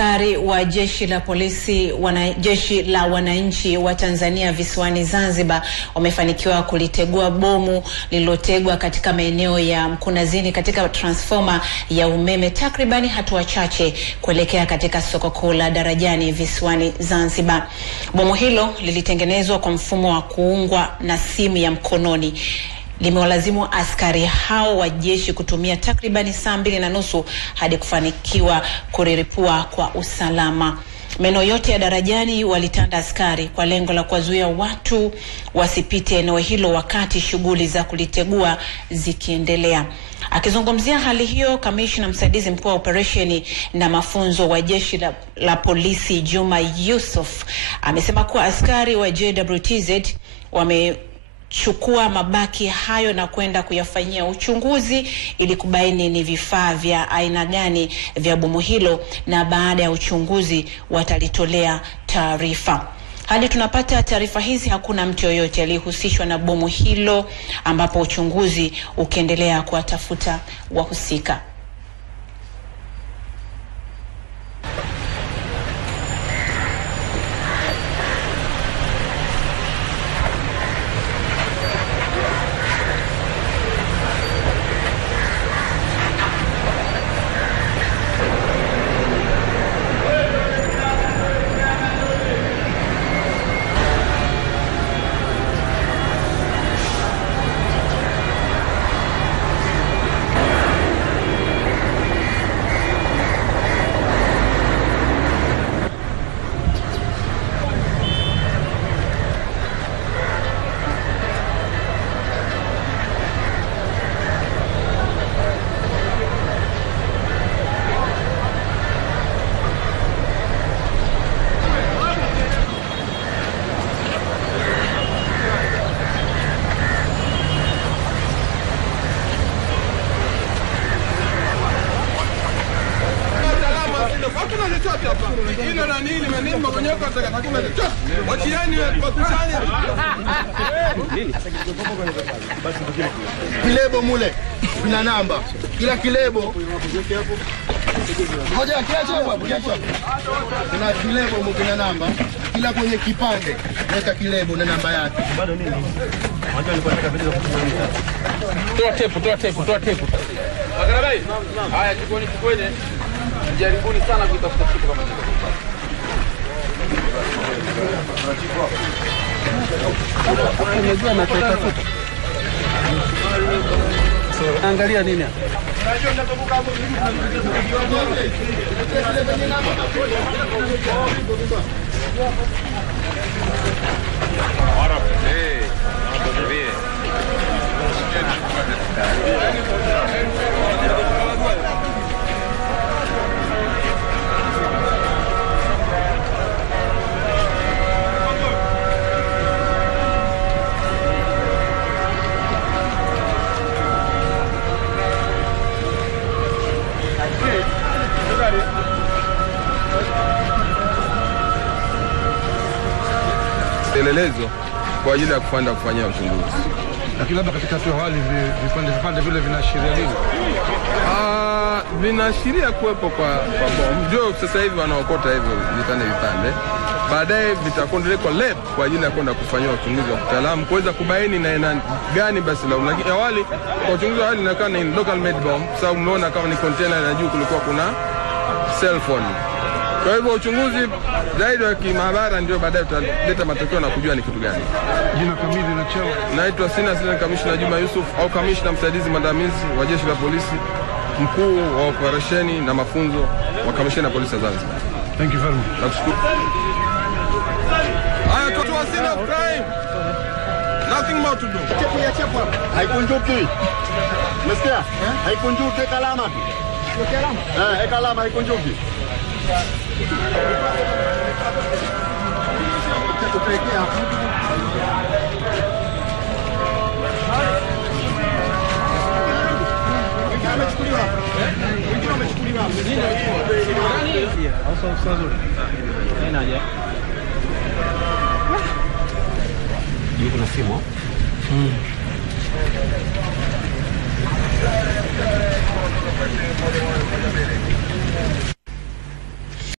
Askari wa jeshi la polisi jeshi la wananchi wa Tanzania visiwani Zanzibar wamefanikiwa kulitegua bomu lililotegwa katika maeneo ya Mkunazini katika transformer ya umeme takribani hatua chache kuelekea katika soko kuu la Darajani visiwani Zanzibar. Bomu hilo lilitengenezwa kwa mfumo wa kuungwa na simu ya mkononi. Limewalazimu askari hao wa jeshi kutumia takribani saa 2.5 hadi kufanikiwa kuriripua kwa usalama. Maeneo yote ya Darajani walitanda askari kwa lengo la kuwazuia watu wasipite eneo hilo wakati shughuli za kulitegua zikiendelea. Akizungumzia hali hiyo, kamishna msaidizi mkuu wa operesheni na mafunzo wa jeshi la polisi Juma Yusuf amesema kuwa askari wa JWTZ wamechukua mabaki hayo na kwenda kuyafanyia uchunguzi ili kubaini ni vifaa vya aina gani vya bomu hilo, na baada ya uchunguzi watalitolea taarifa. Hadi tunapata taarifa hizi hakuna mtu yoyote aliyehusishwa na bomu hilo, ambapo uchunguzi ukiendelea kuwatafuta wahusika. Hakuna chochote hapa. Hilo na nini maneno mwenyewe kwa hakuna chochote. Wachiani wakusanye. Kilebo mule kuna namba. Kila kilebo moja kiacho hapo. Kuna kilebo kuna namba. Kila kwenye kipande weka kilebo na namba yake. Bado nini? Watu walikuwa wanataka vitu za kusimamisha. Toa tepu. Magarabai. Haya chukweni. Jaribuni sana kutafuta kitu kama hicho. Unajua na kutafuta. Angalia nini hapa? Elelezo kwa ajili ya kufanyia uchunguzi. Lakini labda katika hatua awali vipande vile vinaashiria nini? Vinaashiria kuwepo kwa bomu. Ndio sasa hivi wanaokota hivyo vipande. Baadaye vitakondelekwa lab kwa ajili ya kwenda kufanyia uchunguzi wa kitaalamu kuweza kubaini na aina gani basi la. Lakini awali kwa uchunguzi awali inaonekana ni local made bomb, sababu umeona kama ni container na juu kulikuwa kuna cell phone. Kwa hivyo uchunguzi zaidi wa kimaabara ndio baadaye tutaleta matokeo na kujua ni kitu gani. Jina kamili na cheo? Naitwa Sina Kamishna Juma Yusuf au kamishna msaidizi mwandamizi wa jeshi la polisi, mkuu wa operesheni na mafunzo wa kamishna ya polisi Zanzibar. Thank you very much. Nakushukuru. Haya watu wa scene of crime. Nothing more to do. Chepu. Haikunjuki. Umesikia? Haikunjuki kalama tu. Kalama? Kalama haikunjuki. Tutapekea hapo. Amechukuliwa. Wengine wamechukuliwa. Nini? Au nzuri. Haina haja. Yuko na simu.